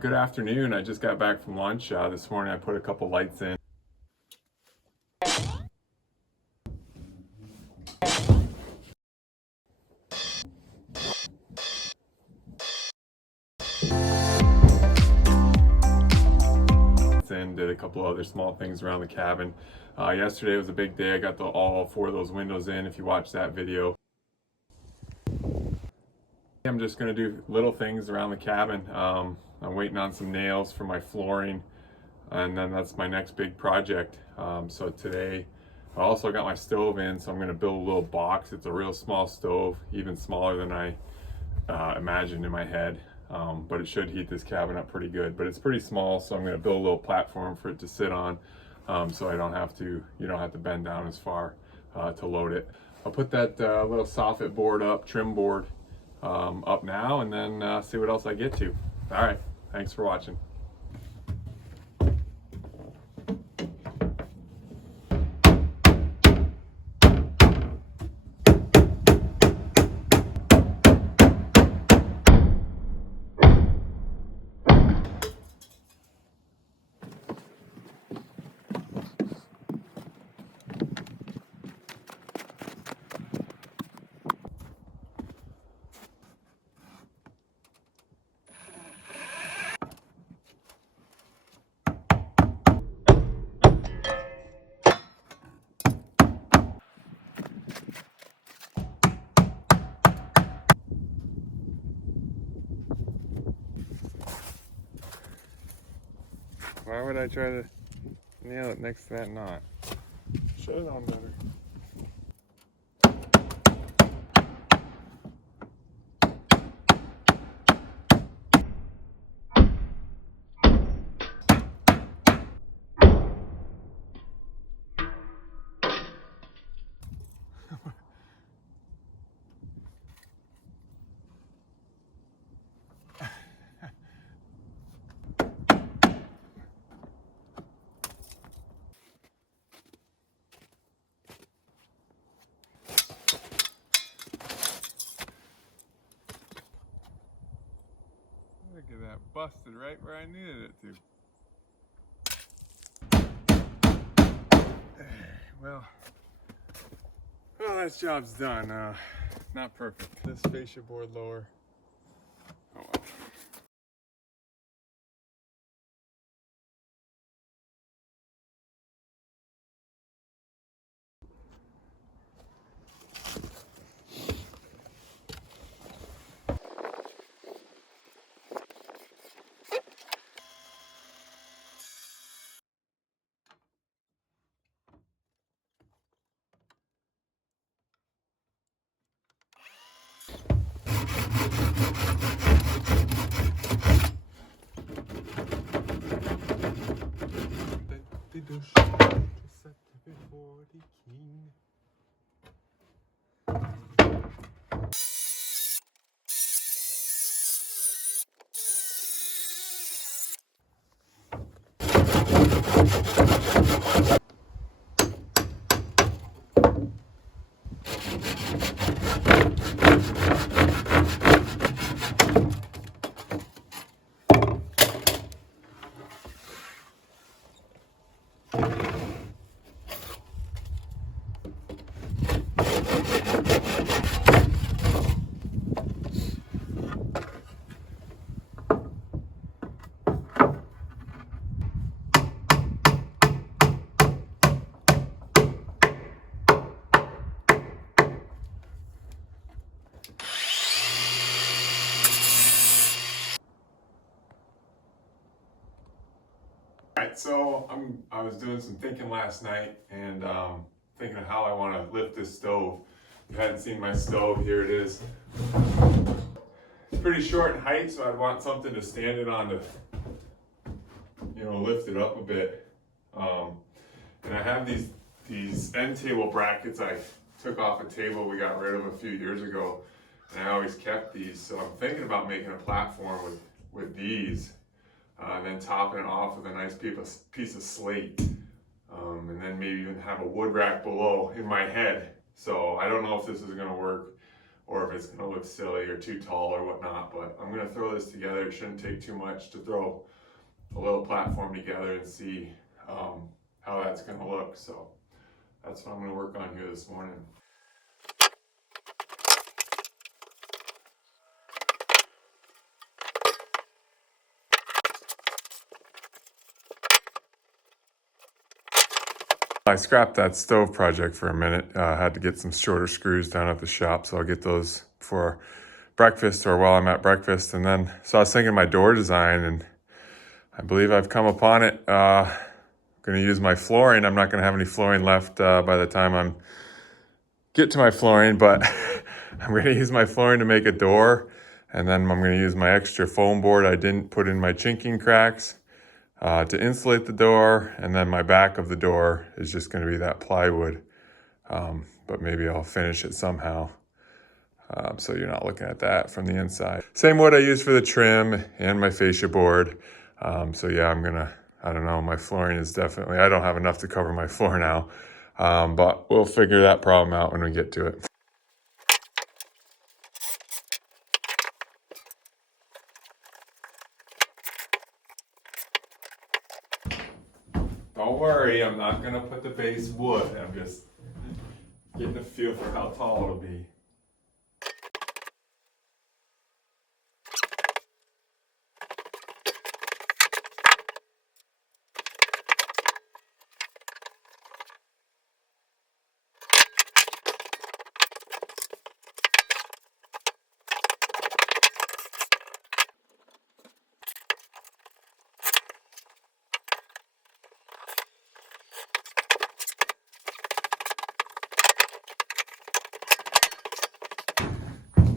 Good afternoon. I just got back from lunch. This morning I put a couple lights in. And did a couple other small things around the cabin. Yesterday was a big day. I got all 4 of those windows in if you watch that video. I'm just going to do little things around the cabin. I'm waiting on some nails for my flooring, and then that's my next big project. So today I also got my stove in, so I'm going to build a little box. It's a real small stove, even smaller than I imagined in my head, but it should heat this cabin up pretty good. But it's pretty small, so I'm going to build a little platform for it to sit on, so you don't have to bend down as far to load it. I'll put that little soffit board up, trim board, up now, and then see what else I get to. All right, thanks for watching. Why would I try to nail it next to that knot? Should have known better. Look at that, busted right where I needed it to. Well, that job's done. Not perfect. This fascia board lower. Oh well. The douche to set before the king. Alright, so I was doing some thinking last night, and thinking of how I want to lift this stove. If you hadn't seen my stove, here it is. It's pretty short in height, so I'd want something to stand it on to, lift it up a bit. And I have these end table brackets I took off a table we got rid of a few years ago, and I always kept these. So I'm thinking about making a platform with these. And then topping it off with a nice piece of slate, and then maybe even have a wood rack below in my head. So I don't know if this is going to work, or if it's gonna look silly or too tall or whatnot. But I'm gonna throw this together. It shouldn't take too much to throw a little platform together and see how that's gonna look. So that's what I'm gonna work on here this morning. I scrapped that stove project for a minute. I had to get some shorter screws down at the shop, so I'll get those for breakfast or while I'm at breakfast. And then, so I was thinking my door design, and I believe I've come upon it. I'm gonna use my flooring. I'm not gonna have any flooring left by the time I'm get to my flooring, but I'm gonna use my flooring to make a door. And then I'm gonna use my extra foam board I didn't put in my chinking cracks to insulate the door, and then my back of the door is just going to be that plywood, but maybe I'll finish it somehow, so you're not looking at that from the inside. Same wood I use for the trim and my fascia board. So yeah, I don't know, my flooring is definitely, I don't have enough to cover my floor now, but we'll figure that problem out when we get to it. Don't worry, I'm not gonna put the base wood. I'm just getting a feel for how tall it'll be.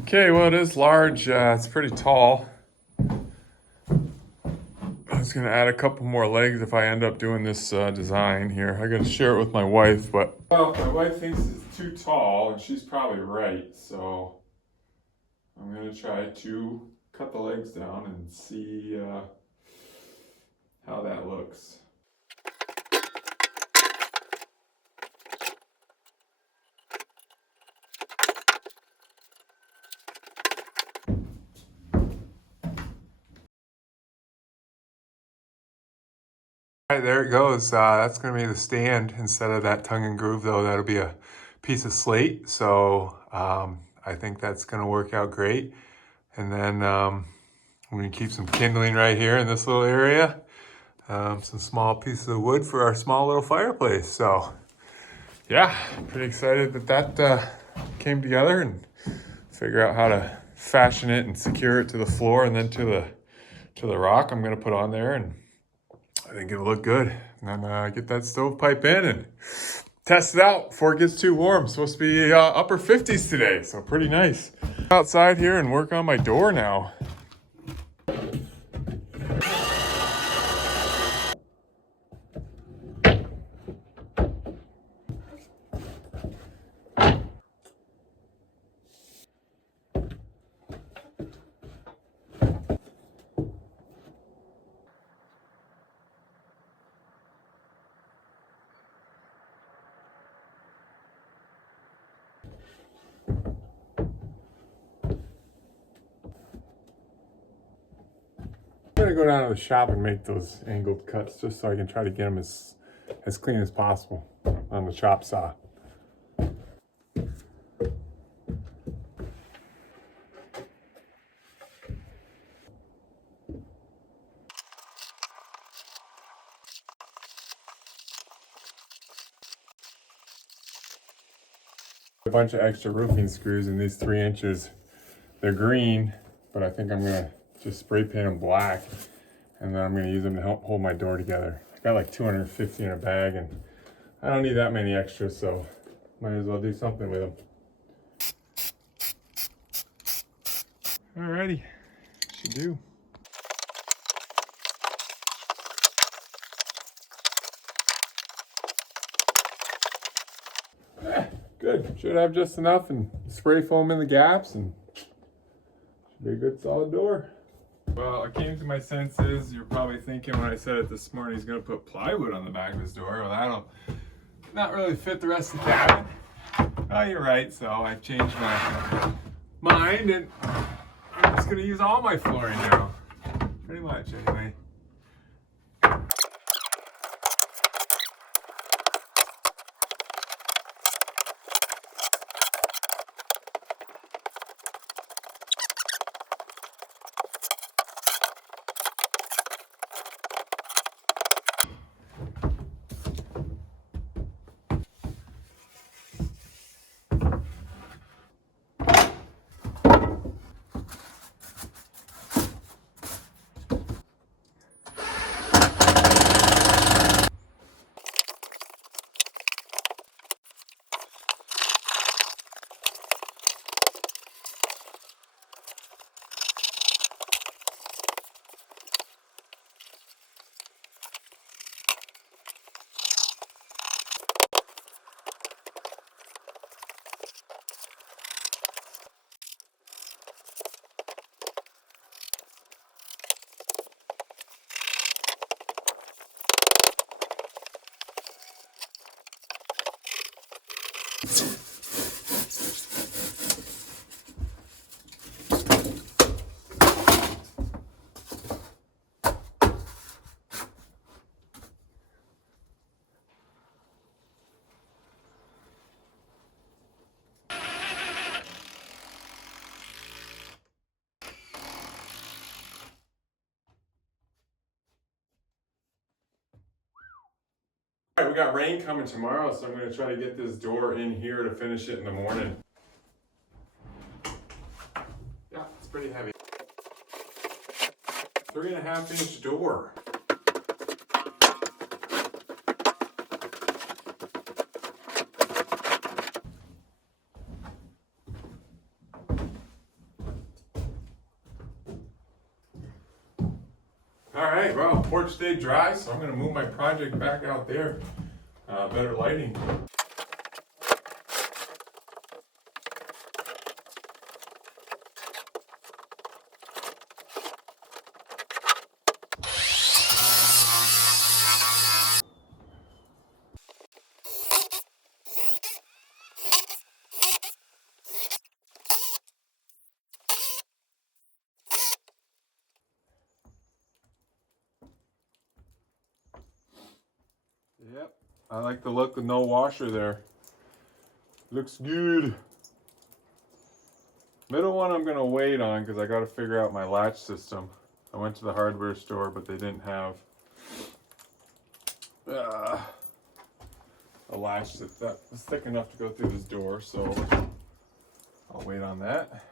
Okay, well, it is large. It's pretty tall. I was gonna add a couple more legs if I end up doing this design here. I gotta share it with my wife, but well, my wife thinks it's too tall, and she's probably right. So I'm gonna try to cut the legs down and see how that looks. All right, there it goes. That's going to be the stand instead of that tongue and groove, though. That'll be a piece of slate. So I think that's going to work out great. And then we can keep some kindling right here in this little area. Some small pieces of wood for our small little fireplace. So yeah, pretty excited that came together, and figure out how to fashion it and secure it to the floor and then to the rock I'm going to put on there. And I think it'll look good. And then get that stovepipe in and test it out before it gets too warm. It's supposed to be upper 50s today, so pretty nice. Outside here and work on my door now. I'm gonna go down to the shop and make those angled cuts just so I can try to get them as clean as possible on the chop saw. A bunch of extra roofing screws in these 3 inches. They're green, but I think I'm gonna just spray paint them black, and then I'm gonna use them to help hold my door together. I got like 250 in a bag, and I don't need that many extras, so might as well do something with them. Alrighty, should do. Good, should have just enough, and spray foam in the gaps, and should be a good solid door. Well, I came to my senses. You're probably thinking when I said it this morning, he's gonna put plywood on the back of his door. Well, that'll not really fit the rest of the cabin. Oh, you're right. So I've changed mind, and I'm just gonna use all my flooring now. Pretty much, anyway. All right, we got rain coming tomorrow, so I'm going to try to get this door in here to finish it in the morning. Yeah, it's pretty heavy. 3.5-inch door. All right, well, porch stayed dry, so I'm going to move my project back out there. Better lighting. Yep, I like the look with no washer there. Looks good. Middle one I'm gonna wait on because I got to figure out my latch system. I went to the hardware store, but they didn't have a latch that was thick enough to go through this door, so I'll wait on that.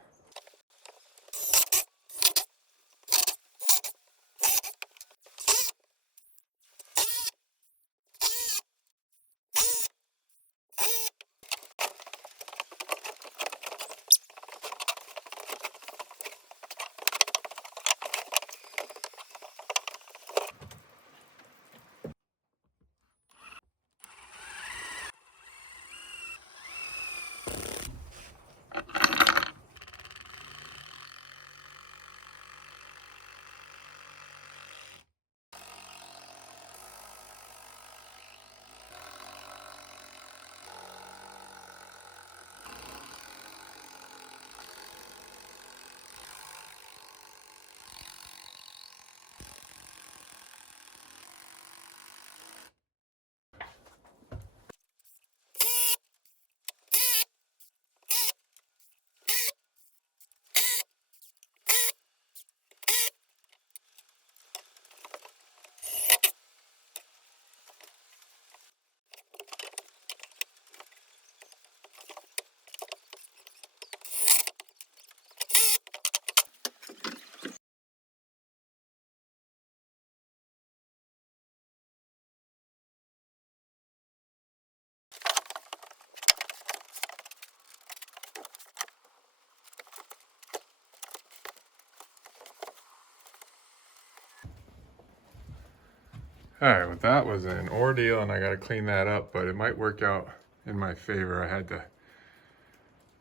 All right, well, that was an ordeal, and I got to clean that up, but it might work out in my favor. I had to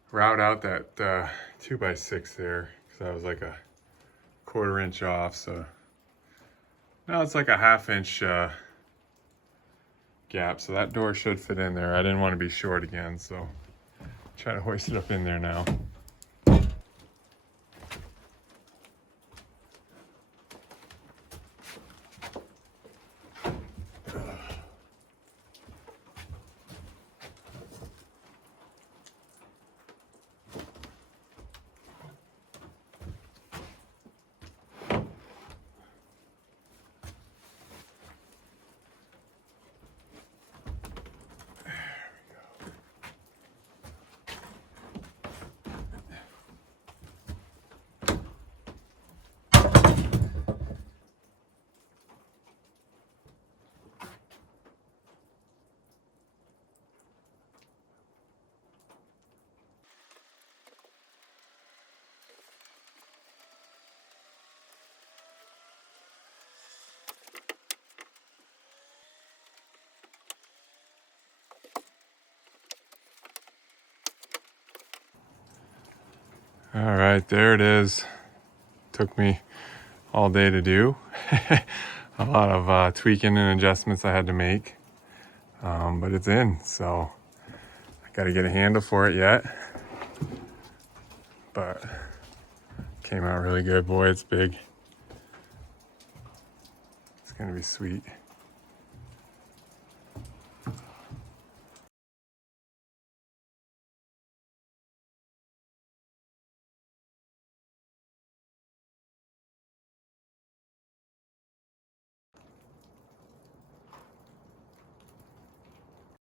route out that 2x6 there because I was like a 1/4 inch off, so now it's like a 1/2 inch gap, so that door should fit in there. I didn't want to be short again, so try to hoist it up in there now. All right, there it is. Took me all day to do. A lot of tweaking and adjustments I had to make, but it's in, so I got to get a handle for it yet, but came out really good. Boy, it's big. It's gonna be sweet.